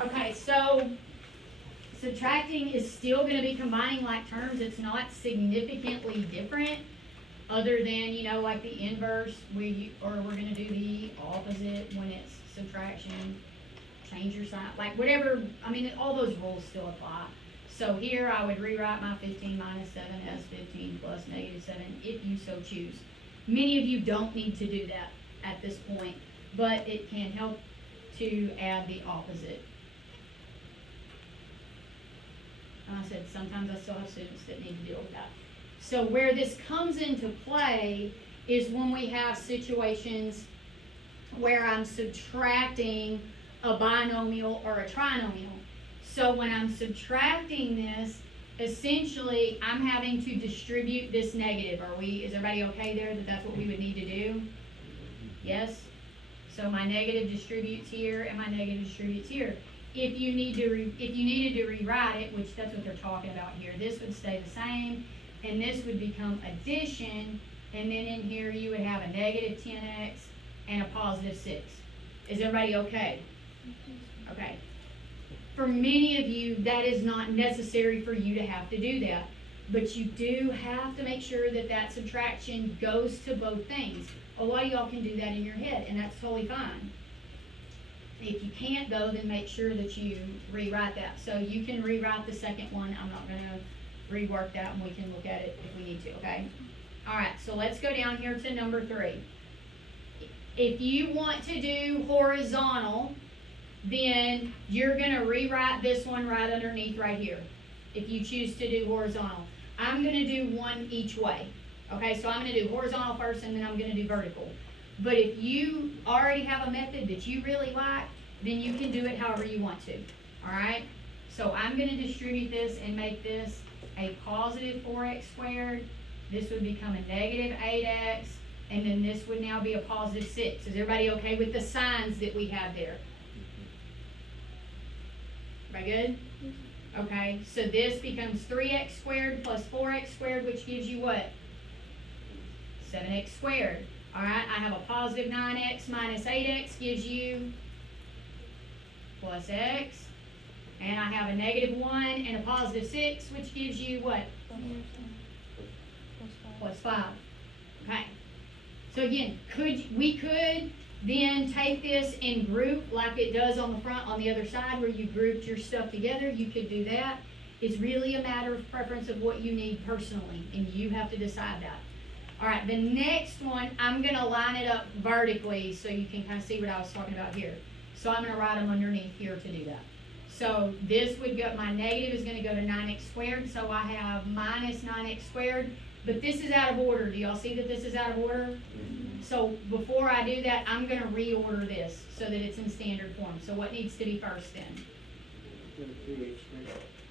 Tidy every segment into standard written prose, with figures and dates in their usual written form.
Okay, so subtracting is still going to be combining like terms. It's not significantly different, other than, you know, like the inverse. We're going to do the opposite when it's subtraction. Change your sign, like whatever. I mean, all those rules still apply. So here I would rewrite my 15 minus 7 as 15 plus negative 7 if you so choose. Many of you don't need to do that at this point, but it can help to add the opposite. I said sometimes I still have students that need to deal with that. So where this comes into play is when we have situations where I'm subtracting a binomial or a trinomial. So when I'm subtracting this, essentially I'm having to distribute this negative. Is everybody okay there that that's what we would need to do? Yes? So my negative distributes here and my negative distributes here. If you needed to rewrite it, which that's what they're talking about here, this would stay the same, and this would become addition, and then in here you would have a negative 10x and a positive 6. Is everybody okay? Okay. For many of you, that is not necessary for you to have to do that, but you do have to make sure that that subtraction goes to both things. A lot of y'all can do that in your head, and that's totally fine. If you can't, though, then make sure that you rewrite that. So you can rewrite the second one. I'm not going to rework that, and we can look at it if we need to, okay? All right, so let's go down here to number 3. If you want to do horizontal, then you're going to rewrite this one right underneath right here, if you choose to do horizontal. I'm going to do one each way, okay? So I'm going to do horizontal first, and then I'm going to do vertical. But if you already have a method that you really like, then you can do it however you want to, all right? So I'm going to distribute this and make this a positive 4x squared. This would become a negative 8x, and then this would now be a positive 6. Is everybody okay with the signs that we have there? Everybody good? Okay, so this becomes 3x squared plus 4x squared, which gives you what? 7x squared. All right, I have a positive 9x minus 8x gives you plus x. And I have a negative 1 and a positive 6, which gives you what? Plus 5. Okay. So again, we could then take this and group like it does on the front, on the other side, where you grouped your stuff together. You could do that. It's really a matter of preference of what you need personally, and you have to decide that. All right, the next one, I'm going to line it up vertically so you can kind of see what I was talking about here. So I'm going to write them underneath here to do that. So this would go, my negative is going to go to 9x squared, so I have minus 9x squared, but this is out of order. Do y'all see that this is out of order? Mm-hmm. So before I do that, I'm going to reorder this so that it's in standard form. So what needs to be first then?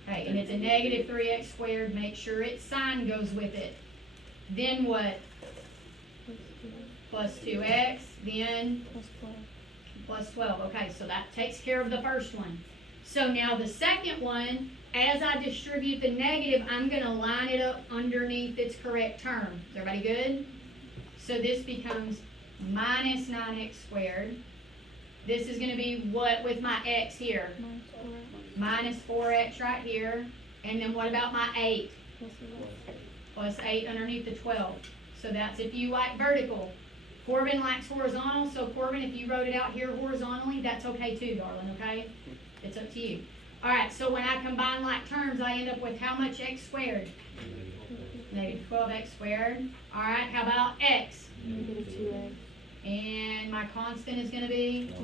Okay, and it's a negative 3x squared. Make sure its sign goes with it. Then what? Plus 2x, then plus 12. Okay, so that takes care of the first one. So now the second one, as I distribute the negative, I'm going to line it up underneath its correct term. Is everybody good? So this becomes minus 9x squared. This is going to be what with my x here? Minus 4x right here. And then what about my 8? Plus 8 underneath the 12. So that's if you like vertical. Corbin likes horizontal, so Corbin, if you wrote it out here horizontally, that's okay too, darling, okay? It's up to you. All right, so when I combine like terms, I end up with how much x squared? Negative 12x squared. All right, how about x? Negative 2x. And my constant is going to be?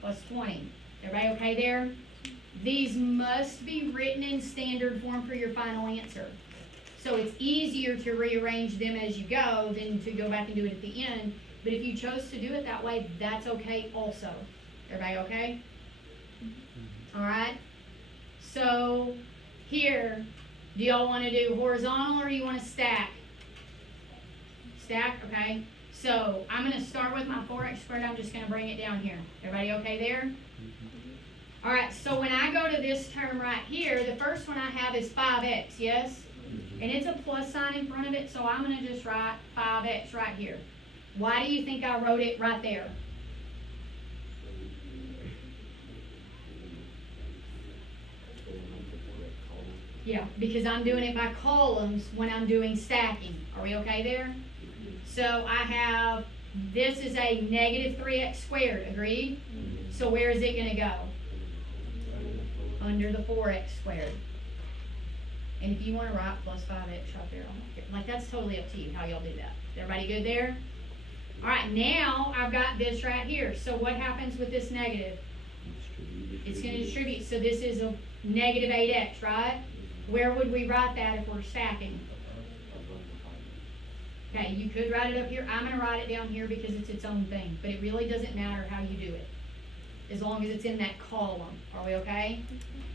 Plus 20. Everybody okay there? These must be written in standard form for your final answer. So it's easier to rearrange them as you go than to go back and do it at the end. But if you chose to do it that way, that's okay also. Everybody okay? All right. So here, do y'all want to do horizontal or do you want to stack? Stack, okay. So I'm going to start with my 4x squared. I'm just going to bring it down here. Everybody okay there? All right, so when I go to this term right here, the first one I have is 5x, yes? And it's a plus sign in front of it, so I'm going to just write 5x right here. Why do you think I wrote it right there? Yeah, because I'm doing it by columns when I'm doing stacking. Are we okay there? So I have, this is a negative 3x squared, agreed? So where is it gonna go? Under the 4x squared. And if you wanna write plus 5x right there, I don't care. Like, that's totally up to you how y'all do that. Everybody good there? Alright, now I've got this right here. So what happens with this negative? It's gonna distribute, so this is a negative 8x, right? Where would we write that if we're stacking? Okay, you could write it up here. I'm gonna write it down here because it's its own thing, but it really doesn't matter how you do it, as long as it's in that column. Are we okay?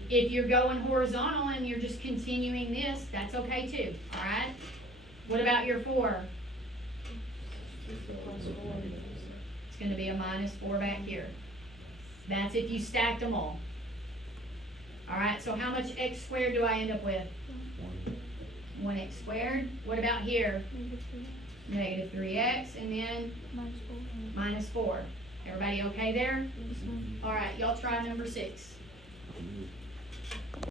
If you're going horizontal and you're just continuing this, that's okay too, alright? What about your 4? It's gonna be a minus 4 back here. That's if you stacked them all. Alright, so how much x squared do I end up with? 1x squared. What about here? Negative 3x, and then? Minus 4. Everybody okay there? Alright, y'all try number 6.